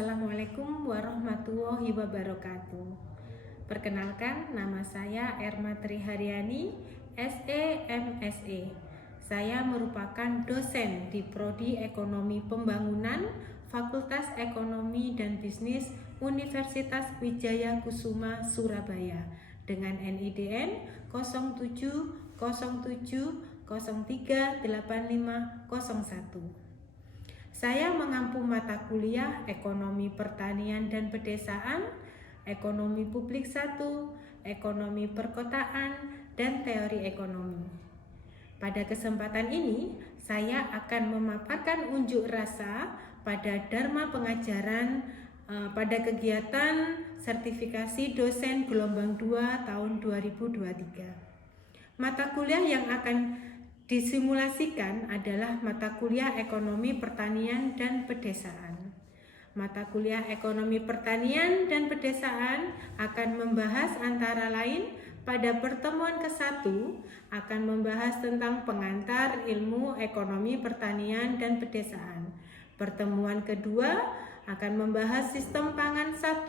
Assalamualaikum warahmatullahi wabarakatuh. Perkenalkan, nama saya Erma Triharyani, SE MSE. Saya merupakan dosen di Prodi Ekonomi Pembangunan, Fakultas Ekonomi dan Bisnis Universitas Wijaya Kusuma Surabaya dengan NIDN 0707038501. Saya mengampu mata kuliah Ekonomi Pertanian dan Pedesaan, Ekonomi Publik 1, Ekonomi Perkotaan, dan Teori Ekonomi. Pada kesempatan ini, saya akan memaparkan unjuk rasa pada Dharma Pengajaran pada kegiatan sertifikasi dosen gelombang 2 tahun 2023. Mata kuliah yang akan disimulasikan adalah mata kuliah Ekonomi Pertanian dan Pedesaan. Mata kuliah Ekonomi Pertanian dan Pedesaan akan membahas antara lain pada pertemuan ke-1 akan membahas tentang pengantar ilmu ekonomi pertanian dan pedesaan. Pertemuan kedua akan membahas sistem pangan 1.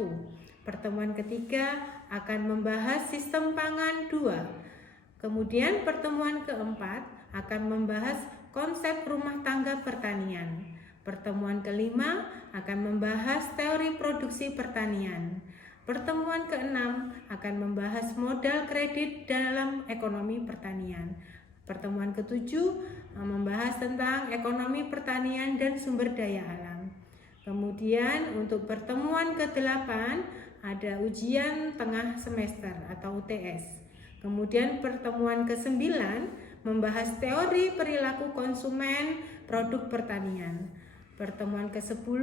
Pertemuan ketiga akan membahas sistem pangan 2. Kemudian pertemuan keempat akan membahas konsep rumah tangga pertanian. Pertemuan kelima akan membahas teori produksi pertanian. Pertemuan keenam akan membahas modal kredit dalam ekonomi pertanian. Pertemuan ketujuh membahas tentang ekonomi pertanian dan sumber daya alam. Kemudian untuk pertemuan ke-8 ada ujian tengah semester atau UTS. Kemudian pertemuan ke-9 membahas teori perilaku konsumen produk pertanian. Pertemuan ke-10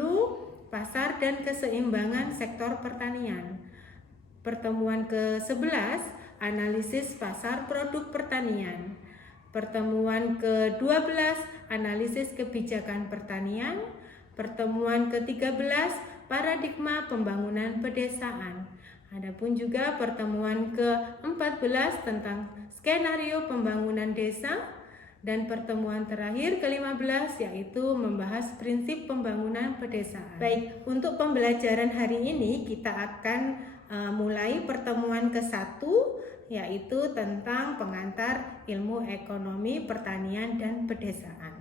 pasar dan keseimbangan sektor pertanian. Pertemuan ke-11 analisis pasar produk pertanian. Pertemuan ke-12 analisis kebijakan pertanian. Pertemuan ke-13 paradigma pembangunan pedesaan. Adapun juga pertemuan ke-14 tentang skenario pembangunan desa, dan pertemuan terakhir ke-15 yaitu membahas prinsip pembangunan pedesaan. Baik, untuk pembelajaran hari ini kita akan mulai pertemuan ke-1 yaitu tentang pengantar ilmu ekonomi pertanian dan pedesaan.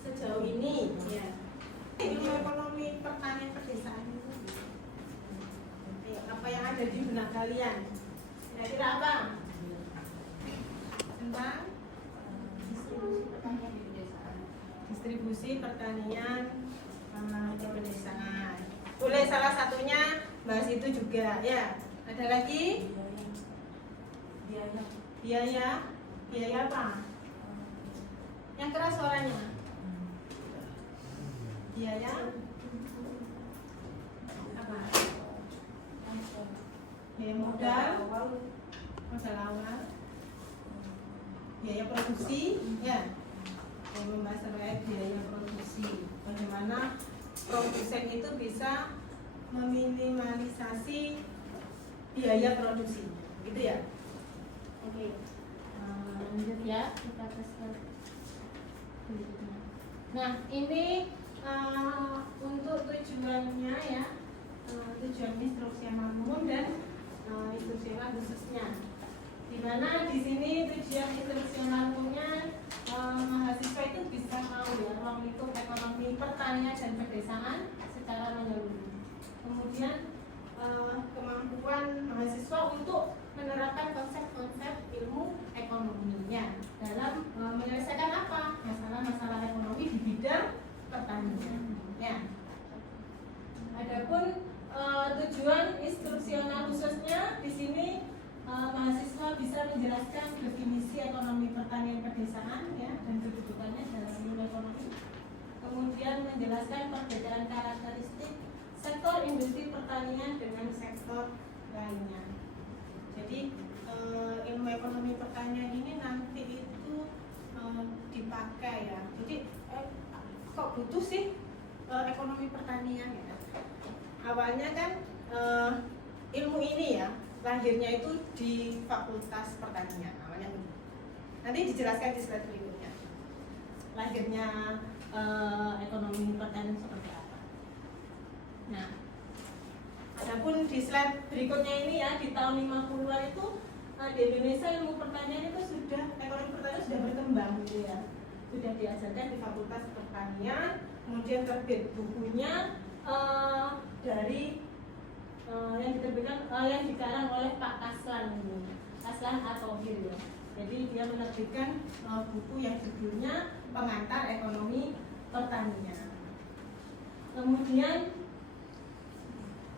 Sejauh ini ya, ilmu ekonomi pertanian pedesaan itu apa yang ada di benak kalian? Kira-kira apa? Tentang distribusi pertanian ke pedesaan. Boleh salah satunya bahas itu juga ya. Ada lagi? Biaya apa? Yang keras suaranya. Biaya apa? Biaya modal awal, biaya produksi, ya. Yang membahas terkait biaya produksi. Bagaimana produsen itu bisa meminimalisasi biaya produksi, gitu ya? Oke. Lanjut ya, kita ke slide berikutnya. Nah, ini untuk tujuannya ya, tujuan instruksional umum dan instruksional khususnya. Dimana di sini tujuan instruksional umumnya mahasiswa itu bisa tahu ya ruang lingkup ekonomi pertanian dan pedesaan secara menyeluruh. Kemudian kemampuan mahasiswa untuk menerapkan konsep-konsep ilmu ekonominya dalam menyelesaikan apa? Masalah-masalah ekonomi di bidang pertanian. Ya. Adapun tujuan instruksional khususnya di sini mahasiswa bisa menjelaskan definisi ekonomi pertanian pedesaan ya dan kedudukannya dalam ilmu ekonomi. Kemudian menjelaskan perbedaan karakteristik sektor industri pertanian dengan sektor lainnya. Jadi ilmu ekonomi pertanian ini nanti itu dipakai ya. Jadi kok butuh sih ekonomi pertanian ya? Awalnya kan ilmu ini ya lahirnya itu di Fakultas Pertanian namanya. Nanti dijelaskan di slide berikutnya. Lahirnya ekonomi pertanian seperti apa. Nah, adapun di slide berikutnya ini ya di tahun 50-an itu di Indonesia ilmu pertanian itu sudah ekonomi pertanian sudah berkembang gitu ya. Sudah diajarkan di Fakultas Pertanian, kemudian terbit bukunya dari yang diterbitkan yang dikarang oleh Pak Kaslan ini, Kaslan At-Thohir ya. Jadi dia menerbitkan buku yang judulnya Pengantar Ekonomi Pertanian. Kemudian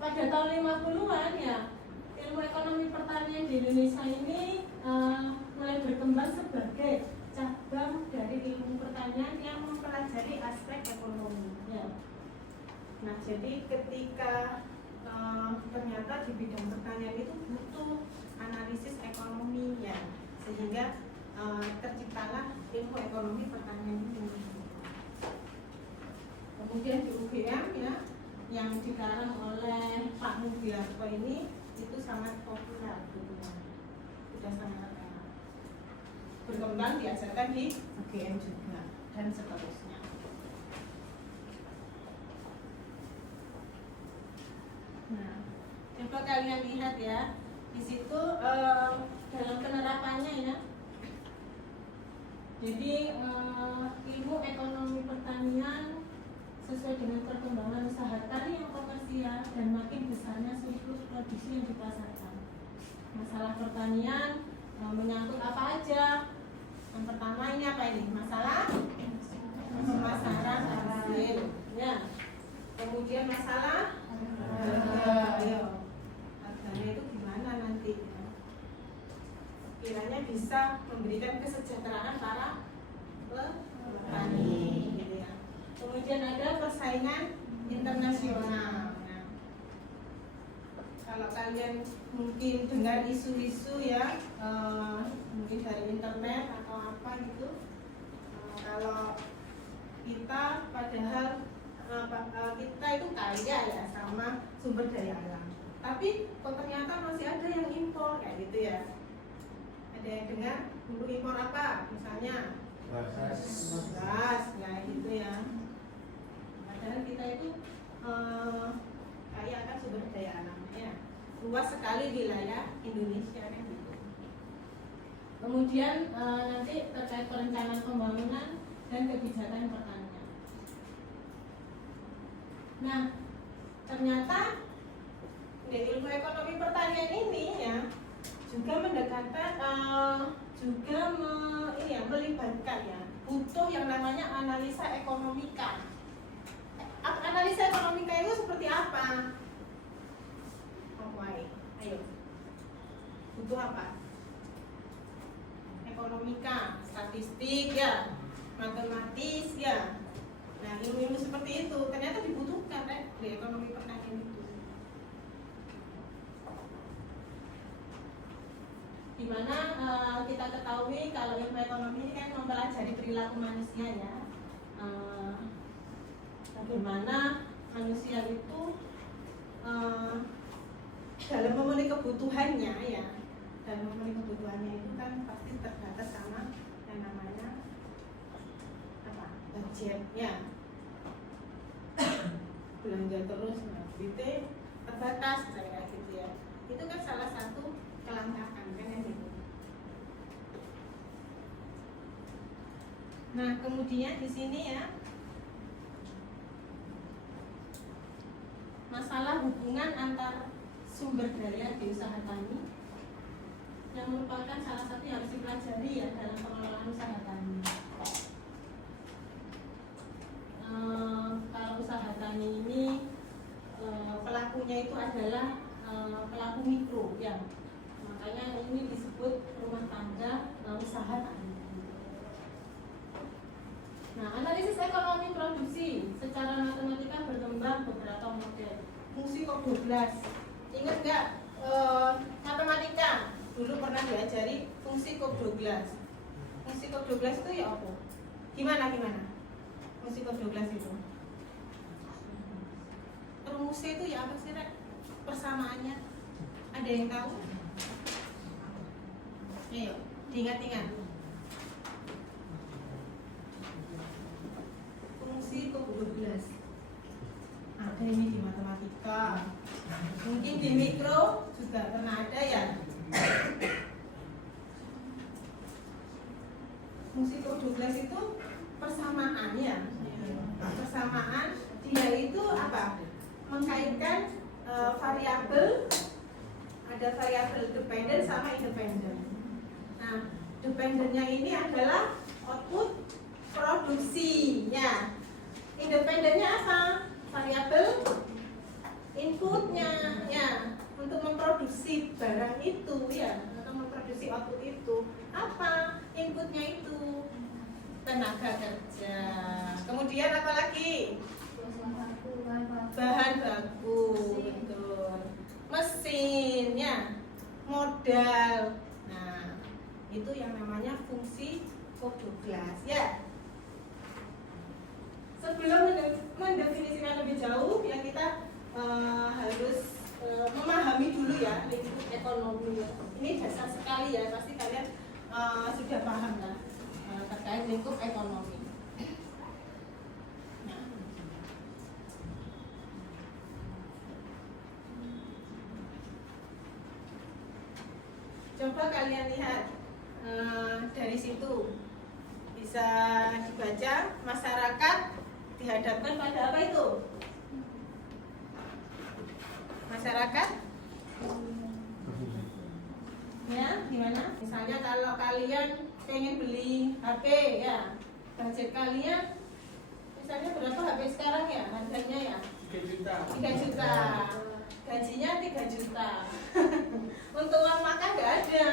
pada tahun 50-an ya ilmu ekonomi pertanian di Indonesia ini mulai berkembang sebagai cabang dari ilmu pertanian yang mempelajari aspek ekonomi ya. Nah, jadi ketika ternyata di bidang pertanian itu butuh analisis ekonomi ya, sehingga terciptalah ilmu ekonomi pertanian ini. Kemudian di UGM ya, yang dikarang oleh Pak Mugiarto ini itu sangat populer gitu ya. Sudah sangat terkenal. Berkembang diajarkan di UGM juga dan seterusnya. Nah, coba kalian lihat ya, di situ dalam penerapannya ya. Jadi ilmu ekonomi pertanian sesuai dengan perkembangan usaha tani yang komersial dan makin besarnya siklus produksi yang dipasarkan. Masalah pertanian menyangkut apa aja? Yang pertama ini apa ini? Masalah pemasaran hasil, ya. Kemudian masalah harganya itu gimana nanti? Kiranya bisa memberikan kesejahteraan para petani, gitu ya. Kemudian ada persaingan internasional. Nah, kalau kalian mungkin dengar isu-isu ya, mungkin dari internet atau apa gitu, kalau kita padahal kita itu kaya ya sama sumber daya alam, tapi kok ternyata masih ada yang impor kayak gitu ya. Ada yang dengar dulu impor apa? Misalnya gas, ya gitu ya. Padahal kita itu kaya akan sumber daya alamnya, luas sekali wilayah Indonesia kan gitu. Kemudian nanti terkait perencanaan pembangunan dan kebijakan pertanian. Nah, ternyata di ilmu ekonomi pertanian ini ya juga mendekatkan melibatkan ya, butuh yang namanya analisa ekonomika. Analisa ekonomika itu seperti apa? Ayo, butuh apa? Ekonomika, statistik ya, matematis ya. Nah, ilmu-ilmu seperti itu ternyata dibutuhkan di ekonomi pertanian itu. Dimana kita ketahui kalau ilmu ekonomi ini kan mempelajari perilaku manusia ya. Bagaimana manusia itu dalam memenuhi kebutuhannya ya, dalam memenuhi kebutuhannya itu kan pasti terbatas sama yang namanya apa? Budget ya. Belanja terus, nah, duitnya terbatas kayak gitu ya. Itu kan salah satu kelangkaan kan yang gitu. Nah, kemudian di sini ya masalah hubungan antar sumber daya di usaha tani yang merupakan salah satu yang harus dipelajari ya dalam pengelolaan usaha tani. Kalau usaha tani ini pelakunya itu adalah pelaku mikro ya, makanya ini disebut rumah tangga usaha tani. Nah, analisis ekonomi produksi secara matematika berkembang beberapa model. fungsi kok 12. Ingat nggak matematika dulu pernah diajari fungsi kok 12. Fungsi kok 12 itu ya apa? Gimana? Fungsi kok 12 itu? Rumusnya itu ya apa sih, Rek? Persamaannya. Ada yang tahu? Ayo, diingat-ingat. Fungsi kok 12. Ada ini di matematika. Mungkin di mikro juga pernah ada ya. Fungsi kok 12 itu persamaan ya. Persamaan dia itu apa? Mengkaitkan variabel, ada variabel dependen sama independen. Nah, dependennya ini adalah output produksi ya. Independennya apa? Variabel inputnya ya, untuk memproduksi barang itu ya, atau memproduksi output itu. Apa inputnya itu? Tenaga kerja. Kemudian apa lagi? Bahan baku, betul. Mesin ya, modal. Nah, itu yang namanya fungsi kok 12 ya. Sebelum mendefinisikan lebih jauh ya, kita harus memahami dulu ya lingkup ekonomi. Ini dasar sekali ya, pasti kalian sudah paham lah terkait lingkup ekonomi. Nah, coba kalian lihat dari situ bisa dibaca, masyarakat dihadapkan pada apa itu? Masyarakat ya, gimana? Misalnya kalau kalian pengen beli HP ya, budget kalian misalnya berapa HP sekarang ya, harganya ya 3 juta. Gajinya 3 juta. Untuk uang makan nggak ada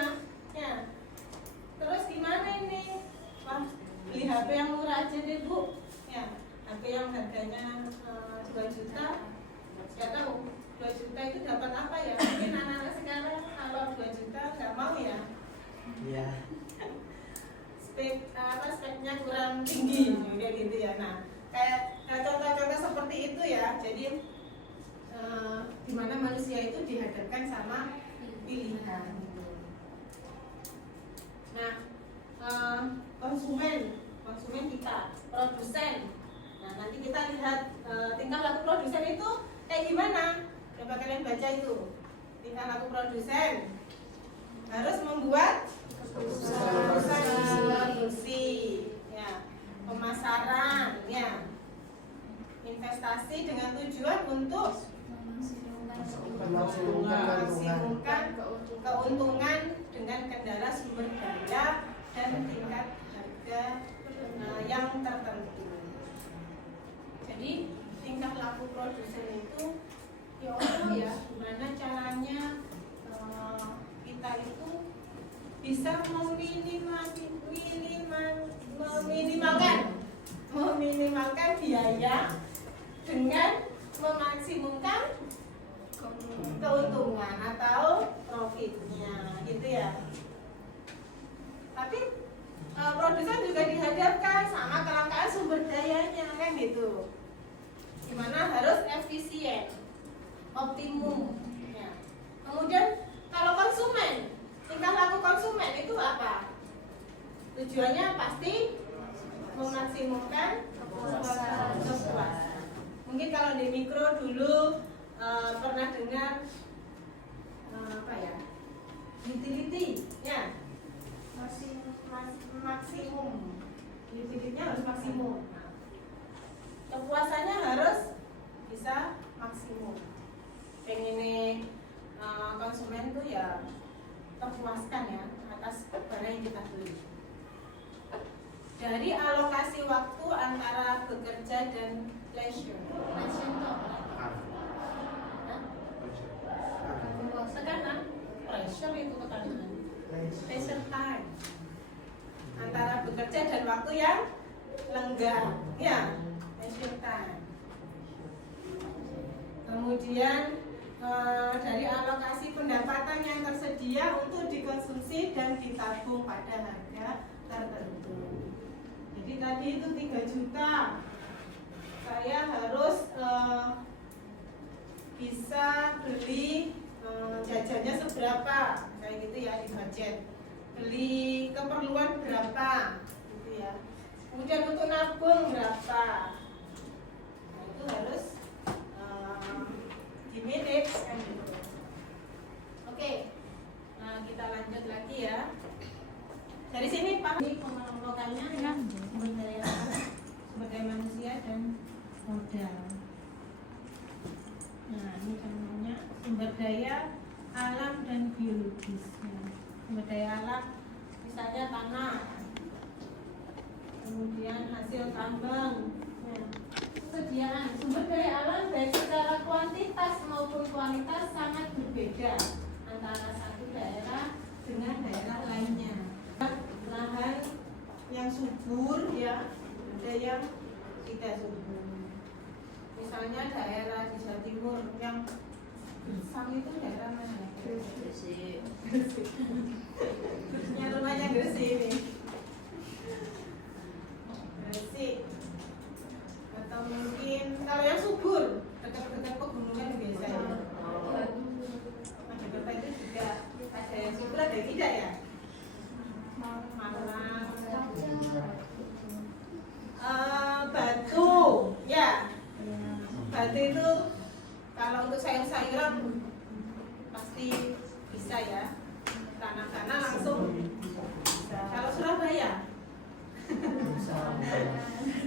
ya. Terus gimana ini? Wah, beli HP yang murah aja deh, Bu ya. HP yang harganya 2 juta, nggak tahu 2 juta itu dapat apa ya? Mungkin anak-anak sekarang kalau 2 juta nggak mau ya. Iya. Speknya kurang tinggi kayak gitu ya. Nah, kayak contoh-contoh seperti itu ya. Jadi di mana manusia itu dihadapkan sama pilihan gitu. Nah, konsumen kita, produsen. Nah, nanti kita lihat tingkah laku produsen itu kayak gimana. Coba kalian baca itu. Tingkah laku produsen harus membuat produksi, ya, pemasaran, ya, investasi dengan tujuan untuk memaksimalkan keuntungan dengan kendala sumber daya dan tingkat harga yang tertentu. Jadi tingkah laku produsen itu ya Allah ya, gimana caranya kita itu bisa meminimalkan biaya dengan memaksimumkan keuntungan atau profitnya gitu ya. Tapi produsen juga dihadapkan sama kelangkaan sumber dayanya kan gitu. Dimana harus efisien, optimum ya. Kemudian kalau konsumen, tingkah laku konsumen itu apa? Tujuannya pasti memaksimumkan kepuasan. Mungkin kalau di mikro dulu pernah dengar apa ya? Utility ya. Maksimum. Utility-nya harus maksimum. Kepuasannya harus bisa maksimum. Pengen konsumen tuh ya terpuaskan ya atas barang yang kita beli. Dari alokasi waktu antara bekerja dan leisure. Leisure itu apa? Tekanan. Pressure itu tekanan. Leisure time. Antara bekerja dan waktu yang lenggang. Ya, leisure time. Kemudian dari alokasi pendapatan yang tersedia untuk dikonsumsi dan ditabung pada harga tertentu. Jadi tadi itu 3 juta, saya harus bisa beli jajannya seberapa, kayak gitu ya, di budget. Beli keperluan berapa, gitu ya. Kemudian untuk nabung berapa, nah, itu harus dimanage kan gitu. Oke, nah kita lanjut lagi ya. Dari sini Pak, ini pengelompokannya ya, sumber daya manusia dan modal. Nah ini contohnya sumber daya alam dan biologis. Nah, sumber daya alam misalnya tanah, kemudian hasil tambang. Nah, persediaan sumber daya alam baik secara kuantitas maupun kualitas sangat berbeda antara satu daerah dengan daerah lainnya. Lahan yang subur ya, ada yang tidak subur. Misalnya daerah di Jawa Timur yang Gersang itu daerah mana? Gresik. Yang rumahnya Gresik ini. Gresik. Atau mungkin kalau yang subur dekat-dekat pegunungan biasanya. Dekat itu juga ada yang subur, ada yang tidak ya. Malang, Batu, ya. Batu itu kalau untuk sayur-sayuran pasti bisa ya. Tanah-tanah langsung bisa. Kalau Surabaya,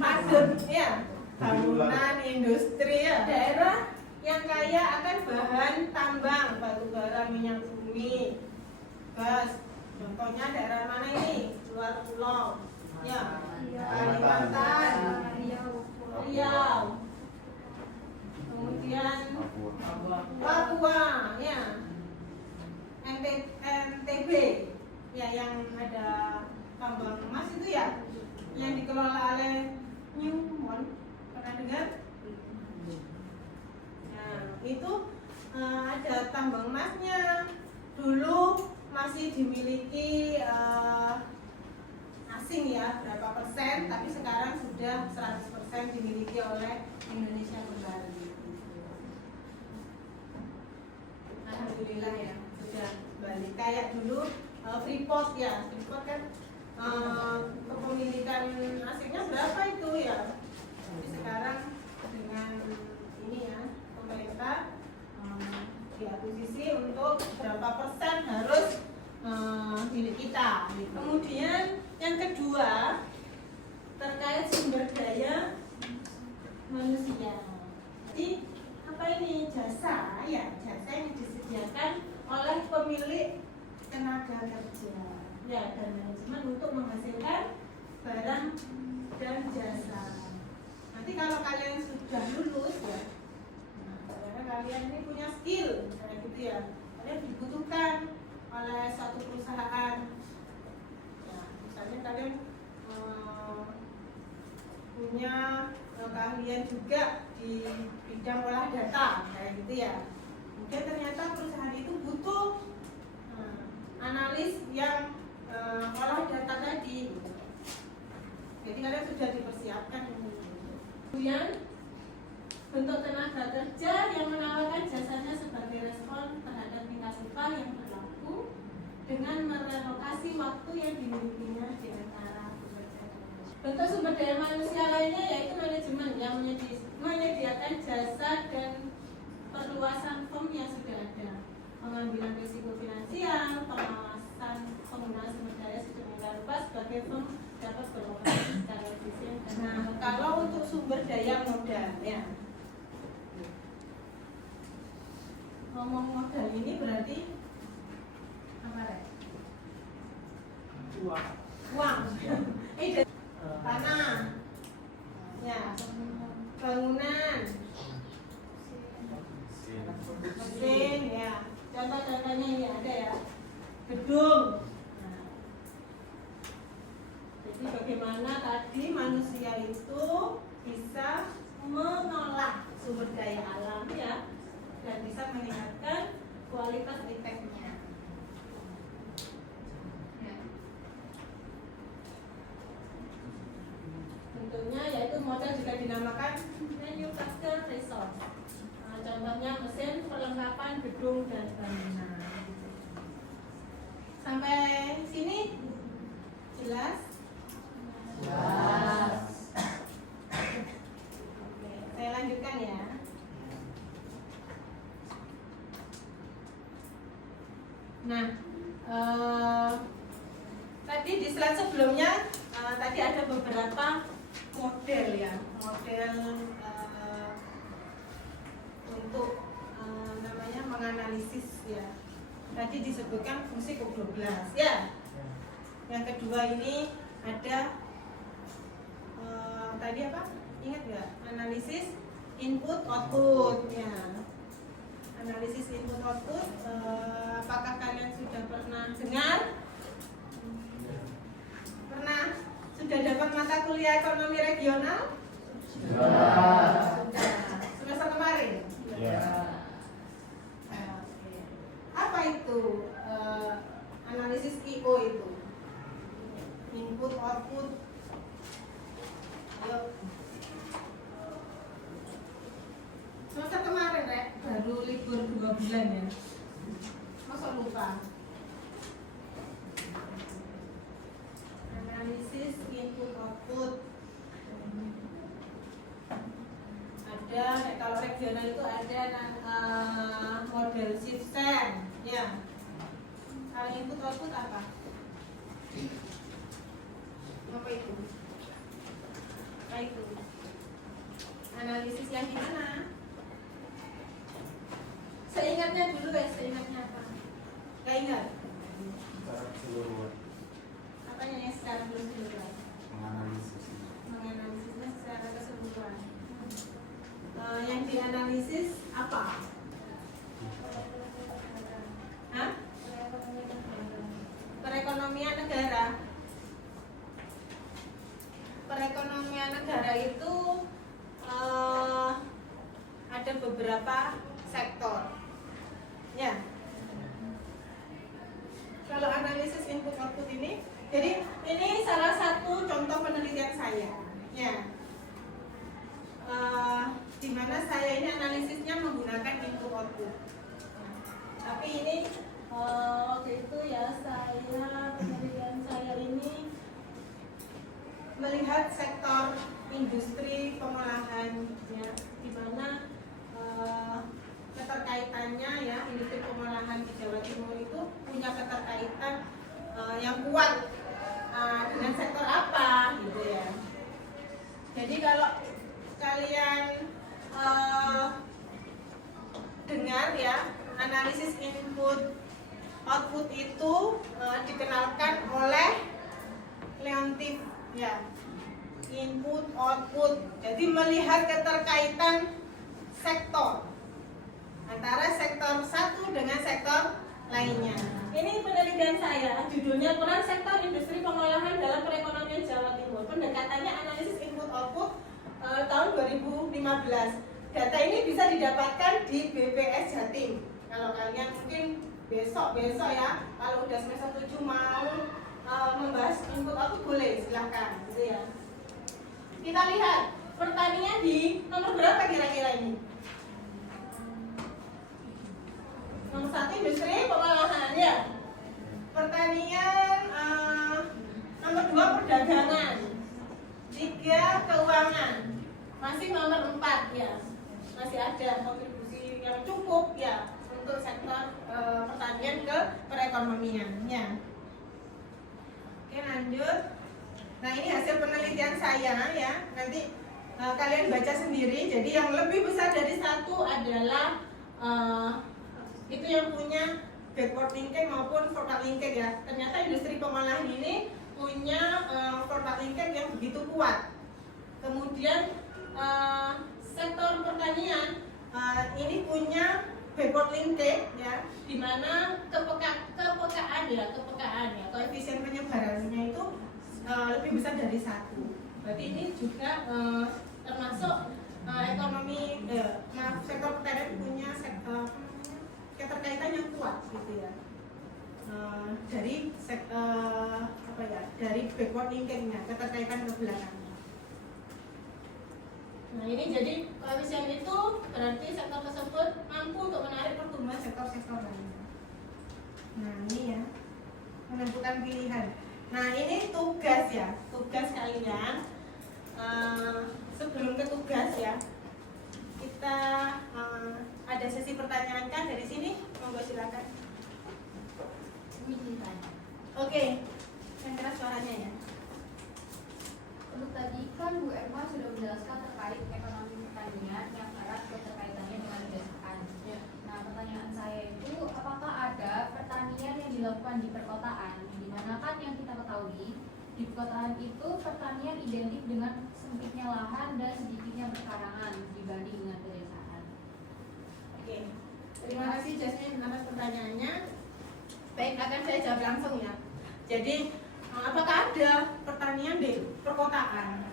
padat ya. Bangunan, industri ya. Daerah yang kaya akan bahan tambang, batu bara, minyak bumi, gas. Contohnya daerah mana ini? Luar pulau. Ya, Kalimantan, Riau. Kemudian Papua, ya. NTB, ya, yang ada tambang emas itu ya, yang dikelola oleh Newmont. Pernah dengar? Nah, itu ada tambang emasnya. Dulu masih dimiliki asing ya, berapa persen, tapi sekarang sudah 100% dimiliki oleh Indonesia kembali. Alhamdulillah ya, sudah balik. Kayak dulu Freeport ya, Freeport kan kepemilikan asingnya berapa itu ya, tapi sekarang dengan ini ya, pemerintah diakuisisi untuk berapa persen harus milik kita. Kemudian yang kedua terkait sumber daya manusia. Jadi apa ini? Jasa ya, jasa yang disediakan oleh pemilik tenaga kerja ya, dan manajemen untuk menghasilkan barang dan jasa. Nanti kalau kalian sudah lulus ya, karena kalian ini punya skill misalnya gitu ya, kalian dibutuhkan oleh suatu perusahaan ya, misalnya kalian punya keahlian juga di bidang olah data kayak gitu ya, mungkin ternyata perusahaan itu butuh analis yang olah data tadi gitu. Jadi kalian sudah dipersiapkan ini. Kemudian bentuk tenaga kerja yang menawarkan jasanya sebagai respon terhadap tingkat upah yang berlaku dengan merelokasi waktu yang dimilikinya dengan cara bekerja. Bentuk sumber daya manusia lainnya yaitu manajemen yang menyediakan jasa dan perluasan firm yang sudah ada, pengambilan risiko finansial, pengawasan penggunaan sumber daya sedemikian rupa sebagai firm dapat beroperasi secara efisien. Nah, kalau untuk sumber daya modal ya, ngomong modal ini berarti apa ya? Uang. Tanah, ya, bangunan, mesin, ya. Contoh-contohnya ini ada ya, gedung. Nah, jadi bagaimana tadi manusia itu bisa mengolah sumber daya alam ya dan bisa meningkatkan kualitas ipteknya. Ya. Tentunya yaitu model juga dinamakan manufacture resource. Nah, contohnya mesin, perlengkapan, gedung dan bangunan. Sampai sini jelas? Jelas. Oke, saya lanjutkan ya. Nah, tadi di slide sebelumnya tadi ada beberapa model ya, model untuk namanya menganalisis ya. Tadi disebutkan fungsi Cook 12 ya. Yang kedua ini ada tadi apa? Ingat nggak? Analisis input output ya. Analisis input output, apakah kalian sudah pernah dengar? Pernah sudah dapat mata kuliah ekonomi regional? Sudah. Semester kemarin? Ya. Oke. Apa itu analisis IO itu? Input output. Ayo. Semester kemarin, Rek, baru libur 2 bulan ya. Masa lupa? Analisis input output. Ada, kalau regional itu ada model Sifsen, ya. Kalau input output apa? Apa itu? Apa itu? Analisis yang gimana? Seingatnya dulu ya, seingatnya apa? Gak ingat? Secara keseluruhan Apanya ya secara keseluruhan? menganalisis. Menganalisisnya secara keseluruhan. Yang dianalisis apa? Hah? Perekonomian negara. Perekonomian negara itu ada beberapa sektor. Ya. Kalau analisis input output ini, jadi ini salah satu contoh penelitian saya. Ya. Di mana saya ini analisisnya menggunakan input output. Tapi ini waktu itu ya penelitian saya ini melihat sektor industri pengolahan ya, di mana keterkaitannya ya, industri pengolahan di Jawa Timur itu punya keterkaitan yang kuat dengan sektor apa gitu ya. Jadi kalau kalian dengar ya, analisis input output itu dikenalkan oleh Leontief ya, input output. Jadi melihat keterkaitan sektor antara sektor satu dengan sektor lainnya. Ini penelitian saya, judulnya Peran Sektor Industri Pengolahan dalam Perekonomian Jawa Timur. Pendekatannya analisis input output tahun 2015. Data ini bisa didapatkan di BPS Jatim. Kalau kalian mungkin besok ya, kalau udah semester 7 mau membahas input output boleh, silahkan gitu ya. Kita lihat pertanian di nomor berapa kira-kira ini? Nomor 1 industri pengolahan ya. Pertanian, nomor 2 perdagangan, 3 keuangan, masih nomor 4 ya. Masih ada kontribusi yang cukup ya untuk sektor pertanian ke perekonomian ya. Oke, lanjut. Nah, ini hasil penelitian saya ya. Nanti kalian baca sendiri. Jadi yang lebih besar dari 1 adalah itu yang punya backward linkage maupun forward linkage ya. Ternyata industri pengolahan ini punya forward linkage yang begitu kuat. Kemudian sektor pertanian ini punya backward linkage ya, di mana kepekaan ya, koefisien penyebarannya itu lebih besar dari 1. Berarti ini juga termasuk sektor pertanian punya keterkaitan yang kuat gitu ya. Dari backward linkingnya, keterkaitan ke belakangnya. Nah ini jadi koefisien itu berarti sektor tersebut mampu untuk menarik pertumbuhan sektor-sektor lainnya. Nah ini ya, menentukan pilihan. Nah ini tugas ya, tugas kalian. Sebelum ke tugas ya, kita ada sesi pertanyaan kan dari sini, monggo silakan. Oke, yang keras suaranya ya. Untuk tadi kan Bu Erma sudah menjelaskan terkait ekonomi pertanian yang erat keterkaitannya dengan pedesaan. Ya. Nah, pertanyaan saya itu, apakah ada pertanian yang dilakukan di perkotaan? Di mana kan yang kita ketahui di perkotaan itu pertanian identik dengan sempitnya lahan dan sedikitnya perkarangan dibanding dengan pedesaan. Oke, terima kasih Jasmine atas pertanyaannya. Baik, akan saya jawab langsung ya. Jadi, apakah ada pertanian di perkotaan?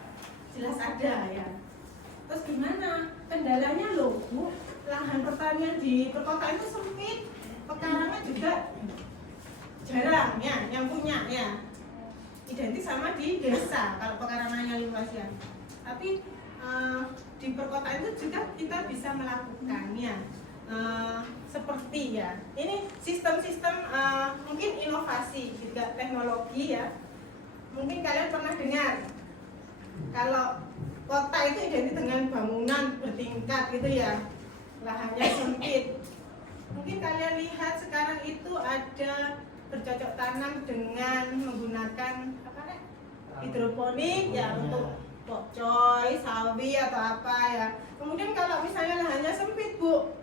Jelas ada ya. Terus gimana? Kendalanya loh, Bu, lahan pertanian di perkotaan itu sempit, pekarangan juga jarang ya, yang punya ya. Identik sama di desa kalau pekarangannya luas ya. Tapi di perkotaan itu juga kita bisa melakukan ya. Seperti ya, ini sistem-sistem mungkin inovasi juga teknologi ya. Mungkin kalian pernah dengar kalau kota itu identik dengan bangunan bertingkat gitu ya, lahannya sempit. Mungkin kalian lihat sekarang itu ada bercocok tanam dengan menggunakan hidroponik ya, untuk pokcoy, sawi atau apa ya. Kemudian kalau misalnya lahannya sempit, Bu,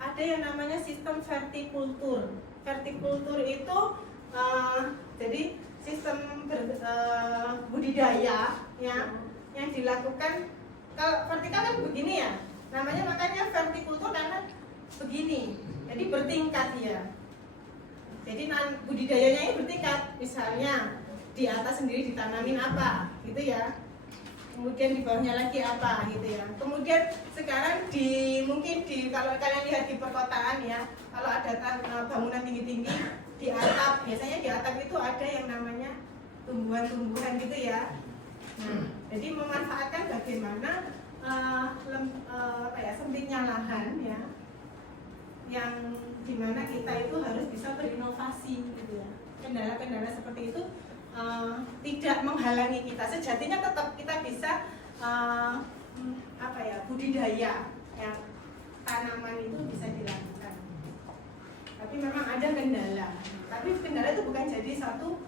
ada yang namanya sistem vertikultur. Vertikultur itu jadi sistem budidaya ya, yang dilakukan. Kalau vertikal kan begini ya, namanya makanya vertikultur karena begini, jadi bertingkat ya. Jadi budidayanya ini bertingkat, misalnya di atas sendiri ditanamin apa gitu ya, kemudian di bawahnya lagi apa gitu ya. Kemudian sekarang mungkin kalau kalian lihat di perkotaan ya, kalau ada bangunan tinggi-tinggi di atap, biasanya di atap itu ada yang namanya tumbuhan-tumbuhan gitu ya. Nah, jadi memanfaatkan bagaimana sempitnya lahan ya, yang dimana kita itu harus bisa berinovasi gitu ya. Kendala-kendala seperti itu tidak menghalangi kita, sejatinya tetap kita bisa budidaya yang tanaman itu bisa dilakukan. Tapi memang ada kendala. Tapi kendala itu bukan jadi satu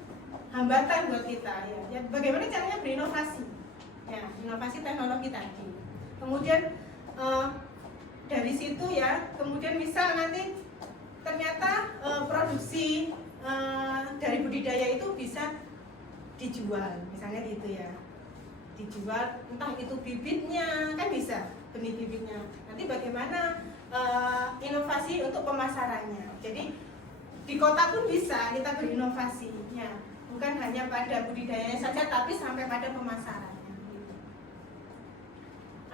hambatan buat kita ya. Ya bagaimana caranya berinovasi? Ya, inovasi teknologi tadi. Kemudian dari situ ya, kemudian misal nanti ternyata produksi dari budidaya itu bisa dijual, misalnya gitu ya, dijual entah itu bibitnya kan bisa, benih bibitnya. Nanti bagaimana inovasi untuk pemasarannya. Jadi di kota pun bisa kita berinovasinya, bukan hanya pada budidayanya saja, tapi sampai pada pemasarannya. Gitu.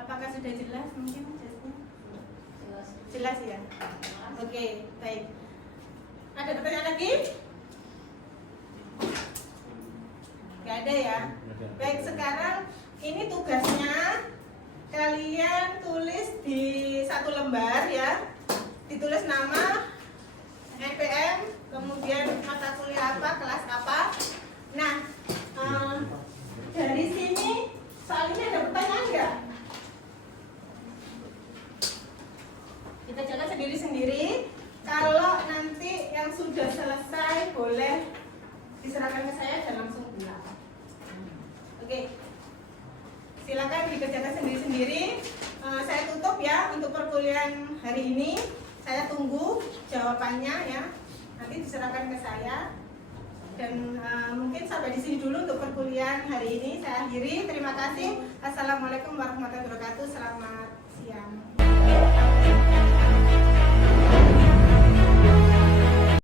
Apakah sudah jelas mungkin? Jelas ya. Oke, baik. Ada pertanyaan lagi? Gak ada ya. Baik, sekarang ini tugasnya kalian tulis di satu lembar ya. Ditulis nama, NPM, kemudian mata kuliah apa, kelas apa. Nah, dari sini soal ini ada pertanyaan nggak? Kita jaga sendiri-sendiri. Kalau nanti yang sudah selesai boleh diserahkan ke saya dan langsung pulang. Oke, silakan dikerjakan sendiri-sendiri. Saya tutup ya untuk perkuliahan hari ini. Saya tunggu jawabannya ya. Nanti diserahkan ke saya. Dan mungkin sampai di sini dulu untuk perkuliahan hari ini. Saya akhiri. Terima kasih. Assalamualaikum warahmatullahi wabarakatuh. Selamat siang.